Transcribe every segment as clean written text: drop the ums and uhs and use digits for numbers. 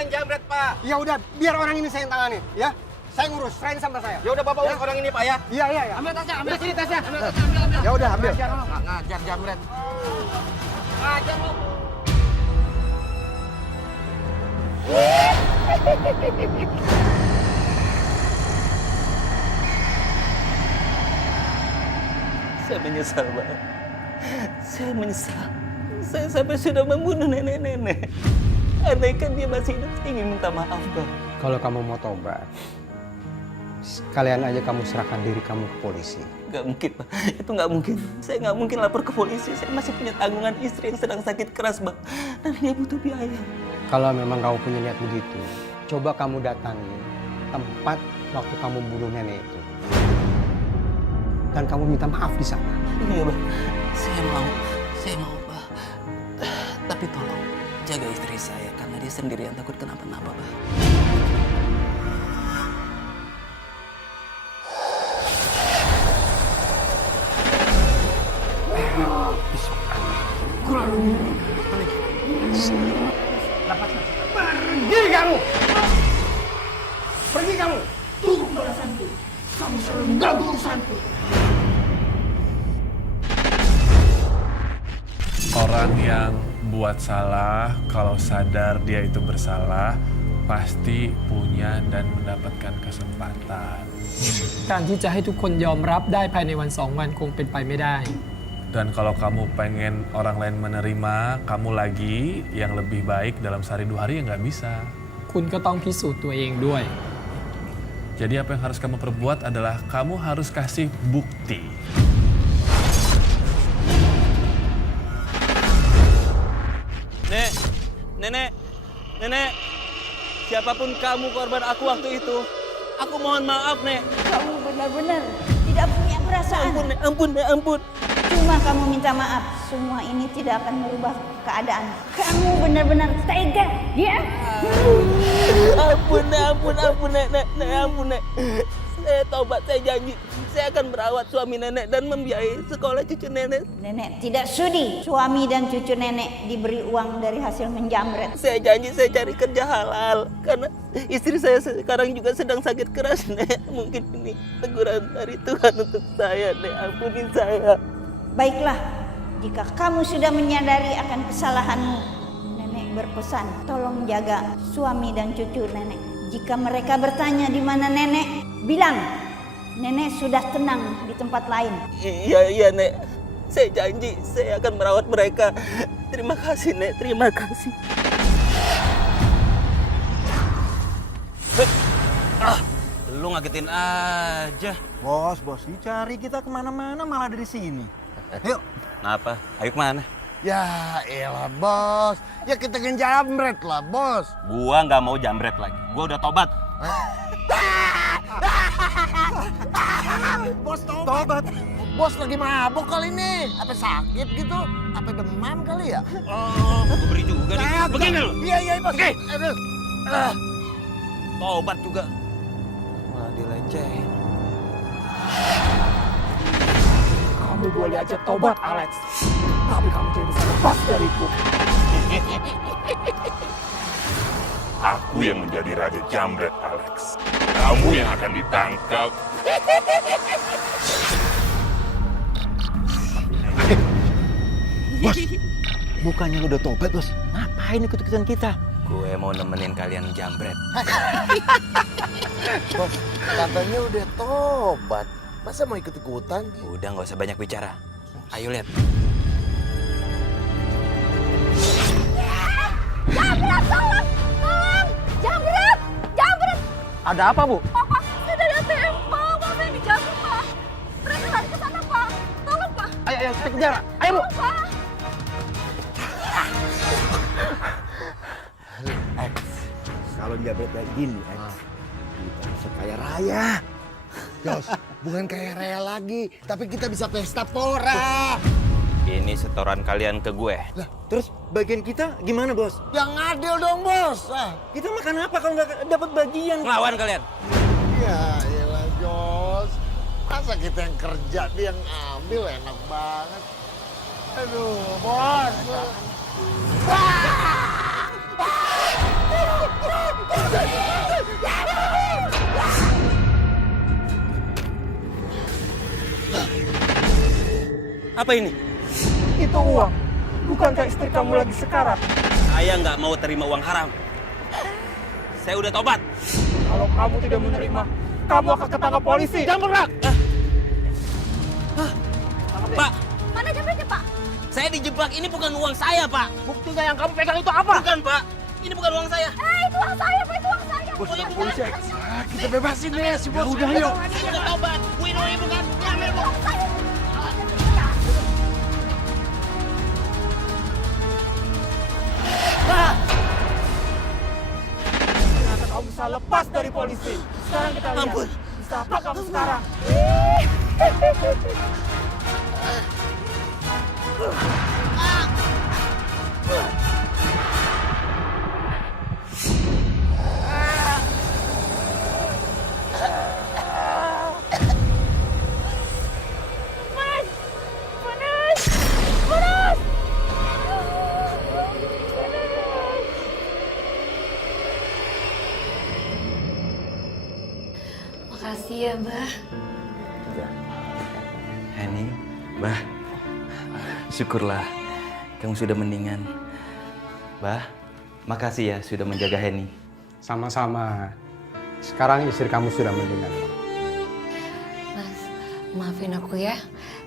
kalian jambret, Pak. Ya udah, biar orang ini saya yang tangani, ya. Saya ngurus, serahin sama saya. Ya udah Bapak urus orang ini, Pak ya. Iya, iya, iya. Ambil tasnya, ambil sini tasnya. Ya udah, ambil. Nggak ngajar jambret. Ngajar lu. Saya menyesal, Pak. Saya menyesal. Saya sampai sudah membunuh nenek-nenek. Andaikan dia masih hidup, saya ingin minta maaf, Pak. Kalau kamu mau tobat, sekalian aja kamu serahkan diri kamu ke polisi. Gak mungkin, Pak. Itu gak mungkin. Saya gak mungkin lapor ke polisi. Saya masih punya tanggungan istri yang sedang sakit keras, Pak. Dan dia butuh biaya. Kalau memang kamu punya niat begitu, coba kamu datangi tempat waktu kamu bunuh nenek itu. Dan kamu minta maaf di sana. Iya, Pak. Saya mau, Pak. Tapi tolong jaga istri saya karena dia sendirian takut kenapa-napa, Pak. Pergi kamu! Pergi kamu! Tunggu balasanku. Kamu selalu mengganggu urusanku. Orang yang buat salah, kalau sadar dia itu bersalah, pasti punya dan mendapatkan kesempatan. การที่จะให้ทุกคนยอมรับได้ภายในวัน2 วันคงเป็นไปไม่ได้ Dan kalau kamu pengen orang lain menerima kamu lagi yang lebih baik dalam sehari 2 hari ya nggak bisa. คุณก็ต้องพิสูจน์ตัวเองด้วย Jadi apa yang harus kamu perbuat adalah kamu harus kasih bukti. Nenek, siapapun kamu korban aku waktu itu, aku mohon maaf, Nek. Kamu benar-benar tidak punya perasaan. Ampun. Cuma kamu minta maaf. Semua ini tidak akan merubah keadaan. Kamu benar-benar tega, ya? Ampun, Nek. Saya tobat, saya janji. Saya akan merawat suami nenek dan membiayai sekolah cucu nenek. Nenek tidak sudi suami dan cucu nenek diberi uang dari hasil menjamret. Saya janji saya cari kerja halal. Karena istri saya sekarang juga sedang sakit keras, Nek. Mungkin ini teguran dari Tuhan untuk saya, Nek. Ampunin saya. Baiklah, jika kamu sudah menyadari akan kesalahanmu, nenek berpesan, tolong jaga suami dan cucu nenek. Jika mereka bertanya di mana nenek, bilang, nenek sudah tenang di tempat lain. Iya, Nek. Saya janji saya akan merawat mereka. Terima kasih, Nek. Terima kasih. Lu ngagetin aja. Bos, dicari kita kemana-mana malah dari sini. Yuk. Kenapa? Ayo kemana? Ya elah bos, ya kita kan jambret lah bos. Gua nggak mau jambret lagi. Gua udah tobat. Bos tobat. Bos lagi mabuk kali ini. Apa sakit gitu? Apa demam kali ya? Gua beri juga nih. Begini lu. Iya bos. Oke. Aduh. Tobat juga. Malah dilecehin. kamu boleh aja tobat, Alex. Tapi kamu tidak bisa lepas dariku. Aku yang menjadi Raja Jambret, Alex. Kamu yang akan ditangkap. Bos, bukannya lu udah tobat, Bos? Ngapain ikut-ikutan kita? Gue mau nemenin kalian jambret. Bos, katanya udah tobat. Masa mau ikut-ikutan? Udah nggak usah banyak bicara. Ayo lihat. Jambret, tolong! Tolong! Jambret! Jambret! Ada apa, Bu? Pak, sudah ada tempo. Mama yang dijambret, Pak. Mereka lari ke sana, Pak. Tolong, Pak. Ayo, kita kejar. Ayo, Bu. Tolong, Pak. X, kalau jambret kayak gini, X, kita bisa kaya raya. Jos, bukan kaya raya lagi, tapi kita bisa pesta pora. Ini setoran kalian ke gue. Lah, terus bagian kita gimana, Bos? Yang adil dong, Bos. Kita makan apa kalau nggak dapat bagian? Lawan kalian. Ya, iyalah, Jos. Masa kita yang kerja, dia yang ambil, enak banget. Aduh, Bos. Apa ini? Itu uang. Bukankah istri kamu lagi sekarat? Saya nggak mau terima uang haram. Saya udah tobat. Kalau kamu tidak menerima, kamu akan ketangkap polisi. Jangan bergerak! Pak, Mana jambretnya, Pak? saya dijebak. Ini bukan uang saya, Pak. Buktinya yang kamu pegang itu apa? Bukan, Pak. Ini bukan uang saya. Itu uang saya, Pak. Itu uang saya. Oh, iya, bukan. Kita bebasin deh si bos. Udah yuk. Saya udah tobat. Bu, ini bukan. Ambil, Bu. Ternyata kamu bisa lepas dari polisi. Sekarang kita lihat. Ampun. Bisa apa kamu sekarang? Makasih ya, Bah. Heni, Bah, syukurlah kamu sudah mendingan. Bah, makasih ya sudah menjaga Heni. Sama-sama. Sekarang istri kamu sudah mendingan. Mas, maafin aku ya.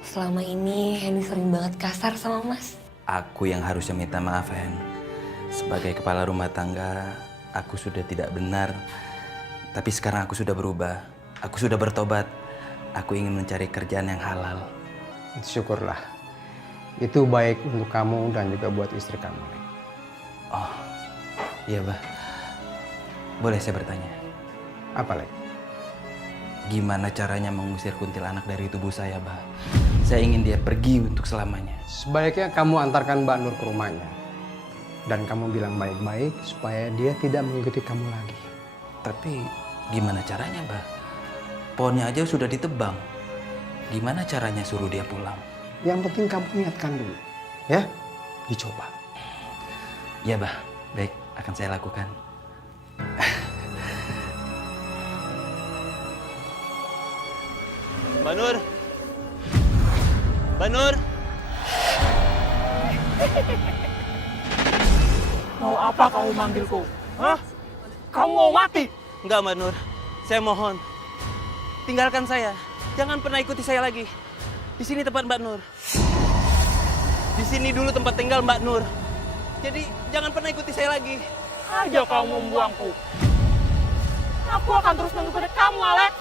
Selama ini Henny sering banget kasar sama Mas. Aku yang harusnya minta maaf, Hen. Sebagai kepala rumah tangga, aku sudah tidak benar. Tapi sekarang aku sudah berubah. Aku sudah bertobat. Aku ingin mencari kerjaan yang halal. Syukurlah. Itu baik untuk kamu dan juga buat istri kamu. Oh, iya, Bah. Boleh saya bertanya? Apa lagi? Gimana caranya mengusir kuntilanak dari tubuh saya, Bah? Saya ingin dia pergi untuk selamanya. Sebaiknya kamu antarkan Mbak Nur ke rumahnya. Dan kamu bilang baik-baik supaya dia tidak mengikuti kamu lagi. Tapi gimana caranya, Bah? Pohonnya aja sudah ditebang. Gimana caranya suruh dia pulang? Yang penting kamu niatkan dulu. Ya, dicoba. Ya, Bah. Baik, akan saya lakukan. Mbak Nur. Mbak Nur. Mau apa kamu manggilku? Hah? Kamu mau mati? Enggak, Mbak Nur. Saya mohon. Tinggalkan saya. Jangan pernah ikuti saya lagi. Di sini tempat Mbak Nur. Di sini dulu tempat tinggal Mbak Nur. Jadi jangan pernah ikuti saya lagi. Aja kamu membuangku. Aku akan terus mengikuti kamu, Alex.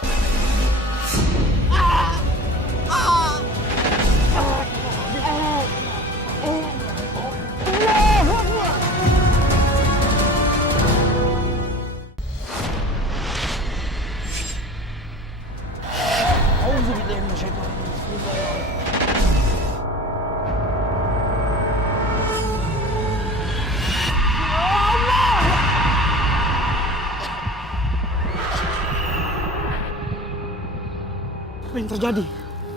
Apa yang terjadi?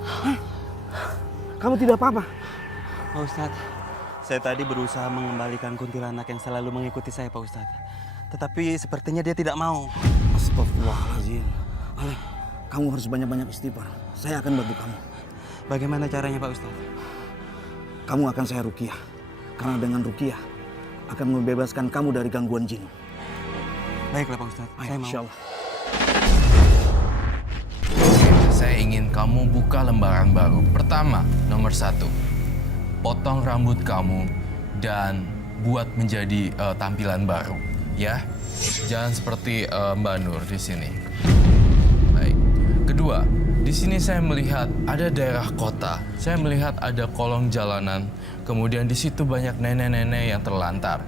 Hah? Kamu tidak apa-apa? Pak Ustadz, saya tadi berusaha mengembalikan kuntilanak yang selalu mengikuti saya, Pak Ustadz. Tetapi sepertinya dia tidak mau. Astagfirullahaladzim. Alek, kamu harus banyak-banyak istighfar. Saya akan bantu kamu. Bagaimana caranya, Pak Ustadz? Kamu akan saya ruqyah. Karena dengan ruqyah akan membebaskan kamu dari gangguan jin. Baiklah, Pak Ustadz. Saya mau. Insya Allah. Saya ingin kamu buka lembaran baru. Pertama, nomor 1, potong rambut kamu dan buat menjadi tampilan baru, ya. Jangan seperti Mbak Nur di sini. Baik. Kedua, di sini saya melihat ada daerah kota. Saya melihat ada kolong jalanan. Kemudian di situ banyak nenek-nenek yang terlantar.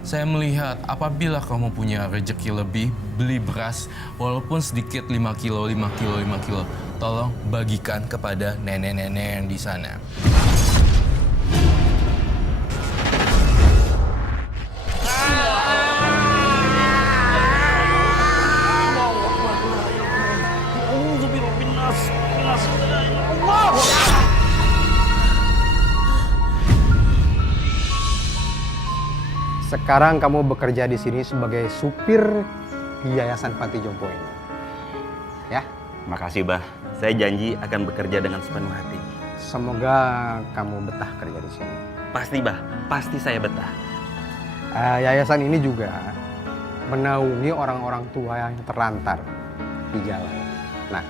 Saya melihat apabila kamu punya rezeki lebih, beli beras walaupun sedikit 5 kilo, 5 kilo, 5 kilo. Tolong bagikan kepada nenek-nenek yang di sana. Sekarang kamu bekerja di sini sebagai supir di Yayasan Panti Jompo ini. Ya? Makasih, Bah. Saya janji akan bekerja dengan sepenuh hati. Semoga kamu betah kerja di sini. Pasti, Bah. Pasti saya betah. Yayasan ini juga menaungi orang-orang tua yang terlantar di jalan. Nah,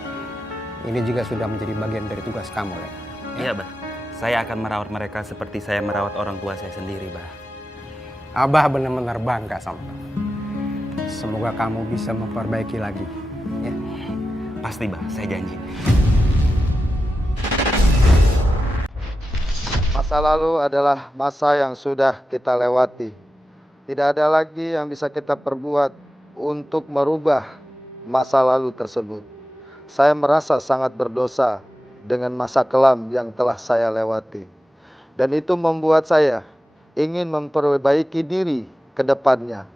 ini juga sudah menjadi bagian dari tugas kamu, Le. Iya, Bah. Saya akan merawat mereka seperti saya merawat orang tua saya sendiri, Bah. Abah benar-benar bangga sama kamu. Semoga kamu bisa memperbaiki lagi. Ya. Pasti, Bah. Saya janji. Masa lalu adalah masa yang sudah kita lewati. Tidak ada lagi yang bisa kita perbuat untuk merubah masa lalu tersebut. Saya merasa sangat berdosa dengan masa kelam yang telah saya lewati. Dan itu membuat saya ingin memperbaiki diri ke depannya.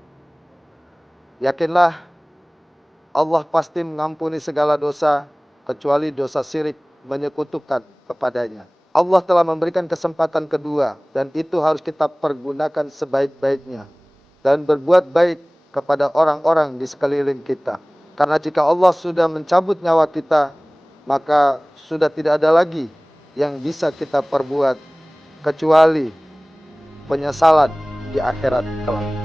Yakinlah, Allah pasti mengampuni segala dosa, kecuali dosa syirik menyekutukan kepadanya. Allah telah memberikan kesempatan kedua, dan itu harus kita pergunakan sebaik-baiknya. Dan berbuat baik kepada orang-orang di sekeliling kita. Karena jika Allah sudah mencabut nyawa kita, maka sudah tidak ada lagi yang bisa kita perbuat, kecuali penyesalan di akhirat kelak.